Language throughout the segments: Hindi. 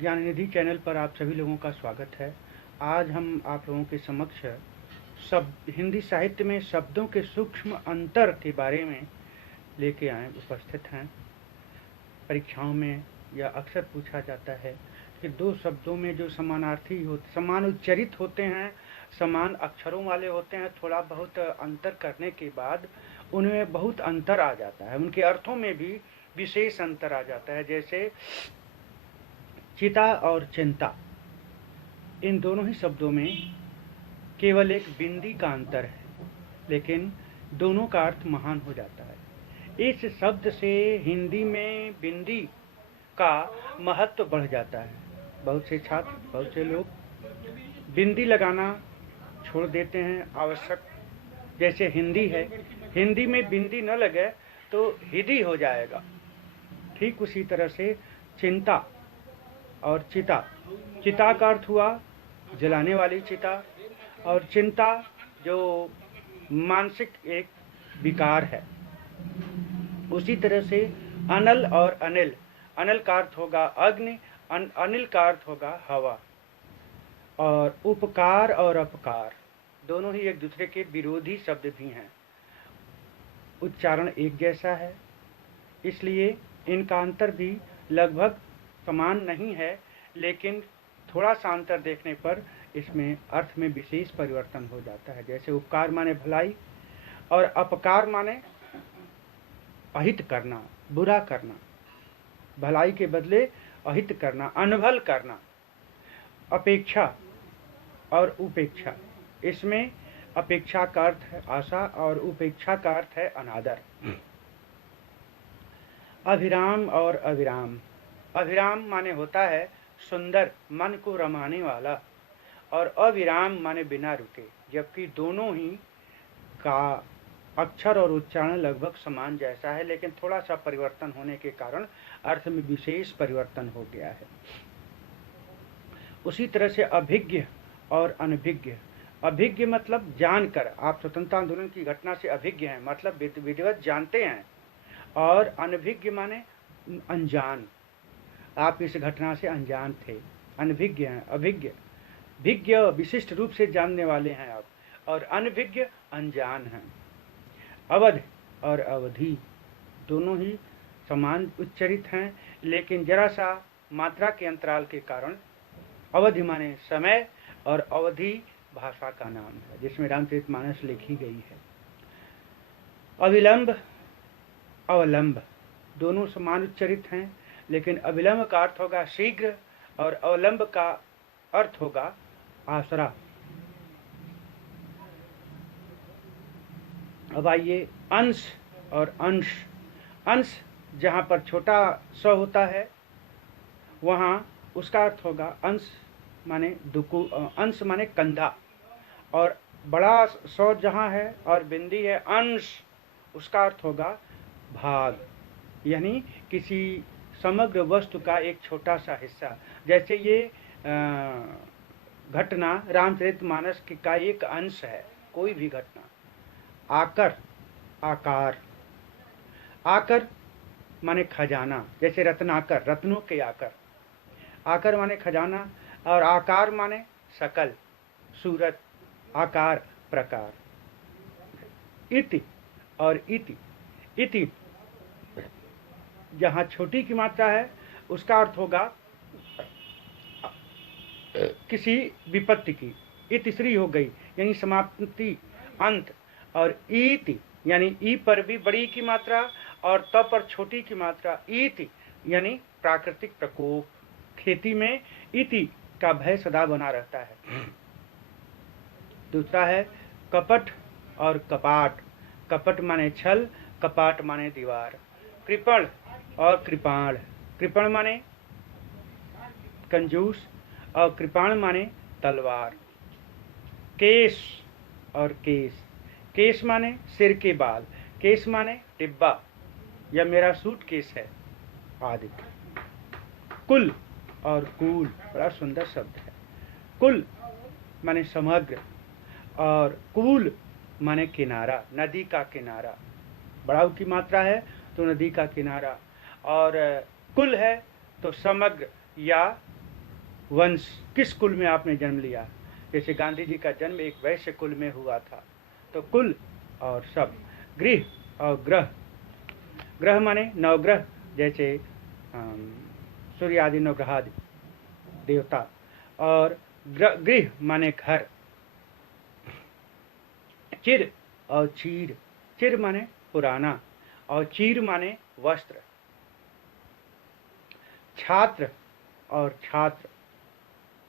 ज्ञान निधि चैनल पर आप सभी लोगों का स्वागत है। आज हम आप लोगों के समक्ष शब्द हिंदी साहित्य में शब्दों के सूक्ष्म अंतर के बारे में लेके आए उपस्थित हैं। परीक्षाओं में यह अक्सर पूछा जाता है कि दो शब्दों में जो समानार्थी समान उच्चरित होते हैं, समान अक्षरों वाले होते हैं, थोड़ा बहुत अंतर करने के बाद उनमें बहुत अंतर आ जाता है, उनके अर्थों में भी विशेष अंतर आ जाता है। जैसे चिता और चिंता, इन दोनों ही शब्दों में केवल एक बिंदी का अंतर है, लेकिन दोनों का अर्थ महान हो जाता है। इस शब्द से हिंदी में बिंदी का महत्व बढ़ जाता है। बहुत से छात्र, बहुत से लोग बिंदी लगाना छोड़ देते हैं आवश्यक। जैसे हिंदी है, हिंदी में बिंदी न लगे तो हिदी हो जाएगा। ठीक उसी तरह से चिंता और चिता, चिता का अर्थ हुआ जलाने वाली चिता, और चिंता जो मानसिक एक विकार है। उसी तरह से अनल और अनिल, अनल का अर्थ होगा अग्नि, अनिल का अर्थ होगा हवा। और उपकार और अपकार दोनों ही एक दूसरे के विरोधी शब्द भी हैं। उच्चारण एक जैसा है, इसलिए इनका अंतर भी लगभग समान नहीं है, लेकिन थोड़ा सा अंतर देखने पर इसमें अर्थ में विशेष परिवर्तन हो जाता है। जैसे उपकार माने भलाई और अपकार माने अहित करना, बुरा करना, भलाई के बदले अहित करना, अनभल करना। अपेक्षा और उपेक्षा, इसमें अपेक्षा का अर्थ है आशा और उपेक्षा का अर्थ है अनादर। अभिराम और अविराम, अभिराम माने होता है सुंदर, मन को रमाने वाला, और अविराम माने बिना रुके। जबकि दोनों ही का अक्षर और उच्चारण लगभग समान जैसा है, लेकिन थोड़ा सा परिवर्तन होने के कारण अर्थ में विशेष परिवर्तन हो गया है। उसी तरह से अभिज्ञ और अनभिज्ञ, अभिज्ञ मतलब जानकर, आप स्वतंत्रता आंदोलन की घटना से अभिज्ञ हैं, मतलब विधिवत जानते हैं। और अनभिज्ञ माने अनजान, आप इस घटना से अनजान थे, अनभिज्ञ हैं। अभिज्ञ, भिज्ञ विशिष्ट रूप से जानने वाले हैं आप, और अनभिज्ञ अनजान हैं। अवध और अवधि दोनों ही समान उच्चरित हैं, लेकिन जरा सा मात्रा के अंतराल के कारण अवधि माने समय और अवधि भाषा का नाम है जिसमें रामचरितमानस लिखी गई है। अविलंब, अवलंब दोनों समान उच्चरित हैं, लेकिन अविलंब का अर्थ होगा शीघ्र और अवलंब का अर्थ होगा आसरा। अब आइए अंश और अंश। अंश जहाँ पर छोटा स होता है वहाँ उसका अर्थ होगा अंश माने दुकु, अंश माने कंधा, और बड़ा स जहाँ है और बिंदी है अंश, उसका अर्थ होगा भाग, यानी किसी समग्र वस्तु का एक छोटा सा हिस्सा। जैसे ये घटना रामचरितमानस का एक अंश है, कोई भी घटना। आकर, आकार, आकर माने खजाना, जैसे रत्नाकर, रत्नों के आकर, आकर माने खजाना, और आकार माने शकल, सूरत, आकार, प्रकार। इति और इति, इति जहाँ छोटी की मात्रा है उसका अर्थ होगा किसी विपत्ति की। इतिश्री हो गई यानी समाप्ति, अंत। और इति यानी ई पर भी बड़ी की मात्रा और त पर छोटी की मात्रा, इति यानी प्राकृतिक प्रकोप। खेती में इति का भय सदा बना रहता है। दूसरा है कपट और कपाट, कपट माने छल, कपाट माने दीवार। कृपण और कृपाण, कृपण माने कंजूस और कृपाण माने तलवार। केश और केस, केस माने सिर के बाल, केस माने डिब्बा या मेरा सूट केस है आदि। कुल और कूल, बड़ा सुंदर शब्द है। कुल माने समग्र, और कूल माने किनारा, नदी का किनारा। बड़ाव की मात्रा है तो नदी का किनारा, और कुल है तो समग्र या वंश, किस कुल में आपने जन्म लिया। जैसे गांधी जी का जन्म एक वैश्य कुल में हुआ था, तो कुल और सब। गृह और ग्रह, ग्रह माने नवग्रह, जैसे सूर्य आदि नवग्रह आदि देवता, और गृह माने घर। चिर और चीर, चिर माने पुराना और चीर माने वस्त्र। छात्र और छात्र,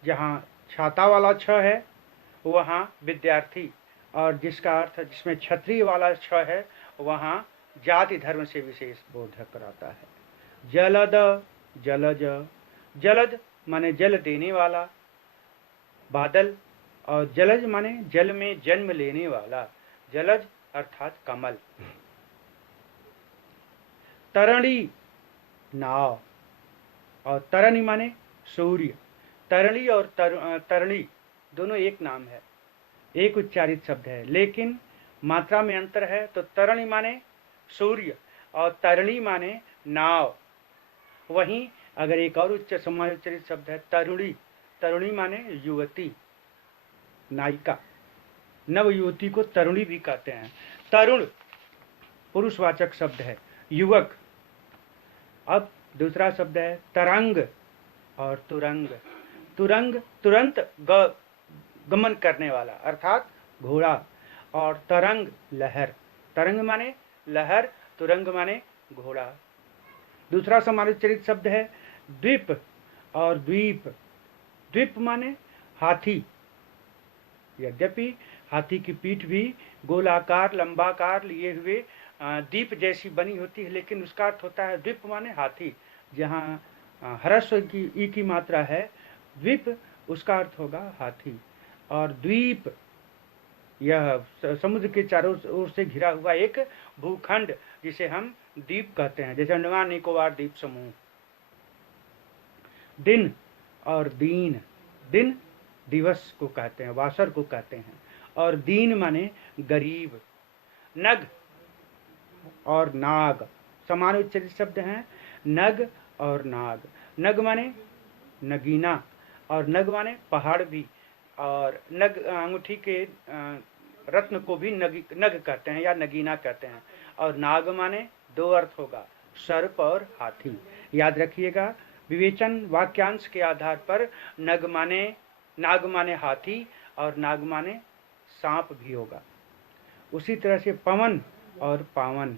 जहाँ छाता वाला छ है वहाँ विद्यार्थी, और जिसका अर्थ जिसमें क्षत्रिय वाला छ है वहाँ जाति धर्म से विशेष बोधक कराता है। जलद, जलज, जलद माने जल देने वाला, बादल, और जलज माने जल में जन्म लेने वाला, जलज अर्थात कमल। तरणी, नाव, और तरणी माने सूर्य। तरणी और तरणी दोनों एक नाम है, एक उच्चारित शब्द है, लेकिन मात्रा में अंतर है। तो तरणी माने सूर्य और तरणी माने नाव। वहीं अगर एक और उच्चारित शब्द है तरुणी, तरुणी माने युवती, नायिका। नव युवती को तरुणी भी कहते हैं। तरुण पुरुषवाचक शब्द है, युवक। अब दूसरा शब्द है तरंग और तुरंग। तुरंग तुरंत गमन करने वाला अर्थात घोड़ा, और तरंग लहर। तरंग माने लहर, तुरंग माने घोड़ा। दूसरा समानार्थक शब्द है द्वीप और द्वीप। द्वीप माने हाथी। यद्यपि हाथी की पीठ भी गोलाकार लंबाकार लिए हुए दीप जैसी बनी होती है, लेकिन उसका अर्थ होता है द्वीप माने हाथी। जहाँ ह्रस्व की ई की मात्रा है, द्वीप उसका अर्थ होगा हाथी। और द्वीप यह समुद्र के चारों ओर से घिरा हुआ एक भूखंड जिसे हम द्वीप कहते हैं, जैसे अंडमान निकोबार द्वीप समूह। दिन और दीन, दिन दिवस को कहते हैं, वासर को कहते हैं, और दीन माने गरीब। नग और नाग समान उच्चारित शब्द हैं, नग और नाग। नग माने नगीना, और नग माने पहाड़ भी, और नग अंगूठी के रत्न को भी नग कहते हैं या नगीना कहते हैं। और नाग माने दो अर्थ होगा, सर्प और हाथी। याद रखिएगा, विवेचन वाक्यांश के आधार पर नाग माने हाथी और नाग माने सांप भी होगा। उसी तरह से पवन और पावन,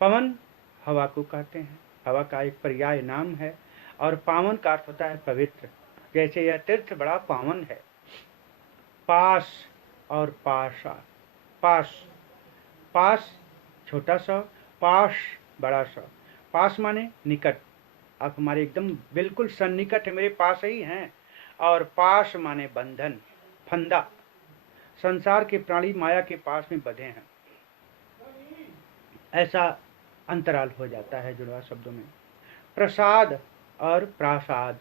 पवन हवा को कहते हैं, हवा का एक पर्याय नाम है, और पावन का अर्थ होता है पवित्र, जैसे यह तीर्थ बड़ा पावन है। पास और पाशा, पास, पास छोटा सा, पास बड़ा सा। पास माने निकट, आप हमारे एकदम बिल्कुल सन्निकट है, मेरे पास ही हैं। और पास माने बंधन, फंदा। संसार के प्राणी माया के पास में बंधे हैं, ऐसा अंतराल हो जाता है जुड़वा शब्दों में। प्रसाद और प्रासाद,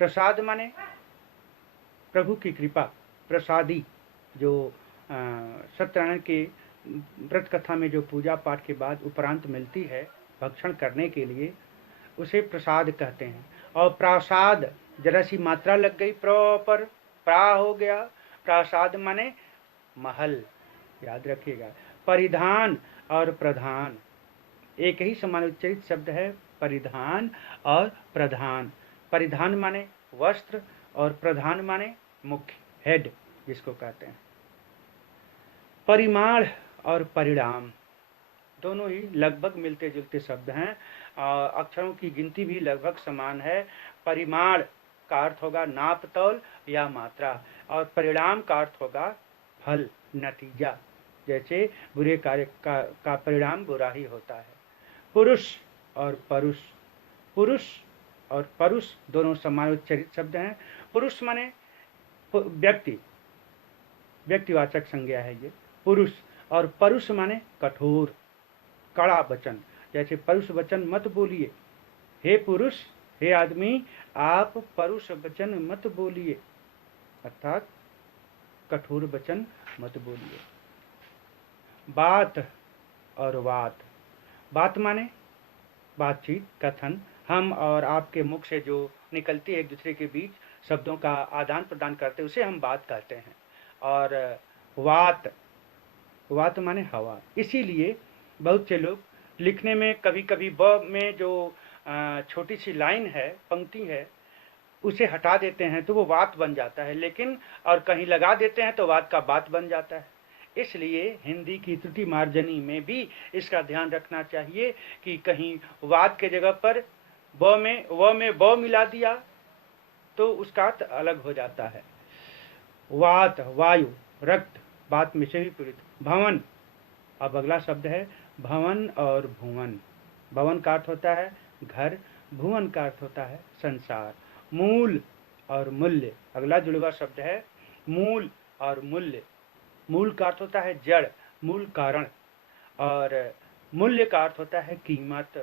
प्रसाद माने प्रभु की कृपा, प्रसादी, जो सत्यनारायण के व्रत कथा में जो पूजा पाठ के बाद उपरांत मिलती है भक्षण करने के लिए, उसे प्रसाद कहते हैं। और प्रासाद जरा सी मात्रा लग गई प्र पर, प्रा हो गया, प्रासाद माने महल, याद रखिएगा। परिधान और प्रधान एक ही समानुच्चरित शब्द है, परिधान और प्रधान। परिधान माने वस्त्र और प्रधान माने मुख्य, हेड जिसको कहते हैं। परिमाण और परिणाम दोनों ही लगभग मिलते जुलते शब्द हैं, अक्षरों की गिनती भी लगभग समान है। परिमाण का अर्थ होगा नाप तौल या मात्रा, और परिणाम का अर्थ होगा फल, नतीजा। जैसे बुरे कार्य का परिणाम बुरा ही होता है। पुरुष और परुष, पुरुष और परुष दोनों समान उच्चारित शब्द हैं। पुरुष माने व्यक्ति, व्यक्तिवाचक संज्ञा है ये पुरुष, और परुष माने कठोर, कड़ा वचन। जैसे परुष वचन मत बोलिए, हे पुरुष, हे आदमी, आप परुष वचन मत बोलिए, अर्थात कठोर वचन मत बोलिए। बात और वात, बात माने बातचीत, कथन, हम और आपके मुख से जो निकलती है एक दूसरे के बीच शब्दों का आदान प्रदान करते उसे हम बात कहते हैं। और वात, वात माने हवा। इसीलिए बहुत से लोग लिखने में कभी कभी ब में जो छोटी सी लाइन है, पंक्ति है, उसे हटा देते हैं तो वो वात बन जाता है, लेकिन और कहीं लगा देते हैं तो वात का बात बन जाता है। इसलिए हिंदी की त्रुटि मार्जनी में भी इसका ध्यान रखना चाहिए कि कहीं वात के जगह पर व में ब मिला दिया तो उसका अर्थ अलग हो जाता है। वात वायु, रक्त, बात में से भी पीड़ित। भवन, अब अगला शब्द है भवन और भुवन। भवन का अर्थ होता है घर, भुवन का अर्थ होता है संसार। मूल और मूल्य, अगला जुड़वा शब्द है मूल और मूल्य। मूल का अर्थ होता है जड़, मूल कारण, और मूल्य का अर्थ होता है कीमत।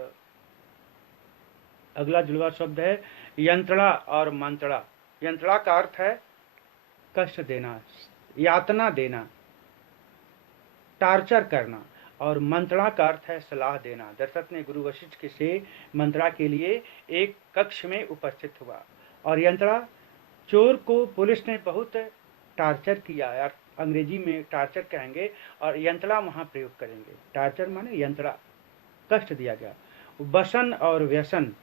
अगला जुड़वा शब्द है यंत्रणा और मंत्रणा। यंत्रणा का अर्थ है कष्ट देना, यातना देना, टार्चर करना, और मंत्रणा का अर्थ है सलाह देना। दशरथ ने गुरु वशिष्ठ से मंत्रणा के लिए एक कक्ष में उपस्थित हुआ, और यंत्रणा, चोर को पुलिस ने बहुत टार्चर किया, यार अंग्रेजी में टार्चर कहेंगे और यंत्रणा वहां प्रयोग करेंगे। टार्चर माने यंत्रणा, कष्ट दिया गया। वसन और व्यसन,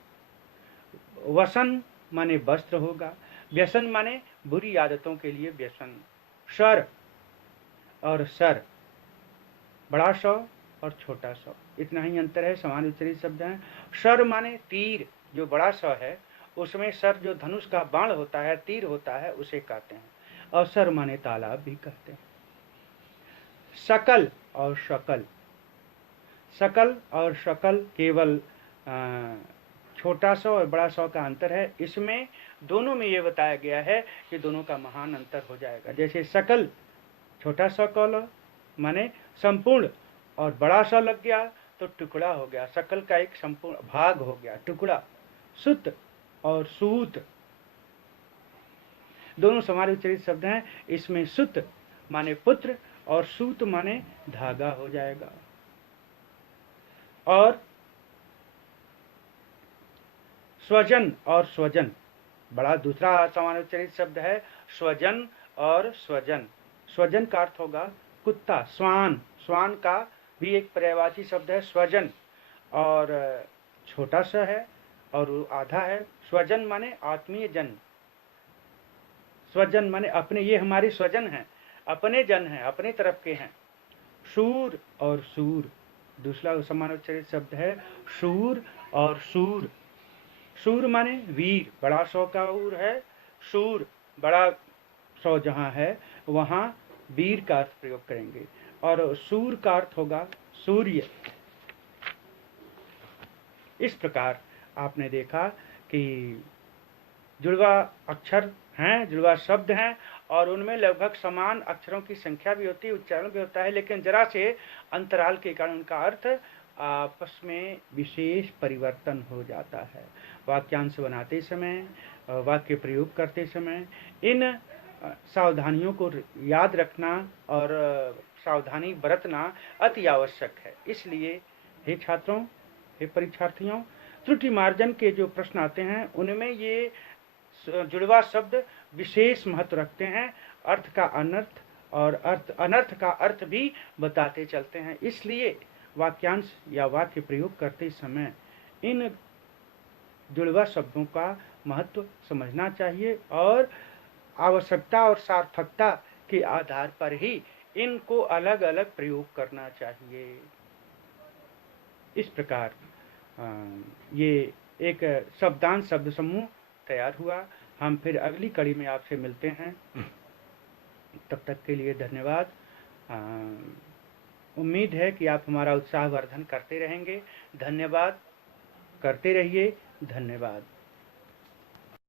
वसन माने वस्त्र होगा, व्यसन माने बुरी आदतों के लिए व्यसन। सर और सर, बड़ा सौ और छोटा सौ, इतना ही अंतर है, समान उच्चारित शब्द हैं। सर माने तीर, जो बड़ा सौ है उसमें सर जो धनुष का बाण होता है, तीर होता है, उसे कहते हैं। और सर माने तालाब भी कहते हैं। सकल और शकल, सकल और शकल केवल छोटा सौ और बड़ा सौ का अंतर है। इसमें दोनों में ये बताया गया है कि दोनों का महान अंतर हो जाएगा। जैसे सकल छोटा सा कौल माने संपूर्ण, और बड़ा सा लग गया तो टुकड़ा हो गया, सकल का एक संपूर्ण भाग हो गया, टुकड़ा। सुत और सूत दोनों समान उच्चारित शब्द हैं। इसमें सुत माने पुत्र और सूत माने धागा हो जाएगा। और स्वजन और स्वजन, बड़ा दूसरा समान उच्चारित शब्द है स्वजन और स्वजन। स्वजन का अर्थ होगा कुत्ता, स्वान, स्वान का भी एक पर्यायवाची शब्द है स्वजन, और छोटा सा है और आधा है। स्वजन माने आत्मीय जन, स्वजन माने अपने, ये हमारे स्वजन हैं, अपने जन हैं, अपने तरफ के हैं। शूर और सूर, दूसरा समान उच्चारित शब्द है शूर और सूर। शूर माने वीर, बड़ा सौ का ऊर है शूर, बड़ा सौ जहां है वहां वीर का अर्थ प्रयोग करेंगे। और सूर का अर्थ होगा सूर्य। इस प्रकार आपने देखा कि जुड़वा अक्षर हैं, जुड़वा शब्द हैं, और उनमें लगभग समान अक्षरों की संख्या भी होती है, उच्चारण भी होता है, लेकिन जरा से अंतराल के कारण उनका अर्थ आपस में विशेष परिवर्तन हो जाता है। वाक्यांश बनाते समय, वाक्य प्रयोग करते समय इन सावधानियों को याद रखना और सावधानी बरतना अति आवश्यक है। इसलिए हे छात्रों, हे परीक्षार्थियों, त्रुटि मार्जन के जो प्रश्न आते हैं उनमें ये जुड़वा शब्द विशेष महत्व रखते हैं। अर्थ का अनर्थ और अनर्थ का अर्थ भी बताते चलते हैं। इसलिए वाक्यांश या वाक्य प्रयोग करते समय इन जुड़वा शब्दों का महत्व समझना चाहिए और आवश्यकता और सार्थकता के आधार पर ही इनको अलग अलग प्रयोग करना चाहिए। इस प्रकार ये एक शब्दांश शब्द समूह तैयार हुआ। हम फिर अगली कड़ी में आपसे मिलते हैं। तब तक के लिए धन्यवाद। उम्मीद है कि आप हमारा उत्साहवर्धन करते रहेंगे। धन्यवाद, करते रहिए। धन्यवाद।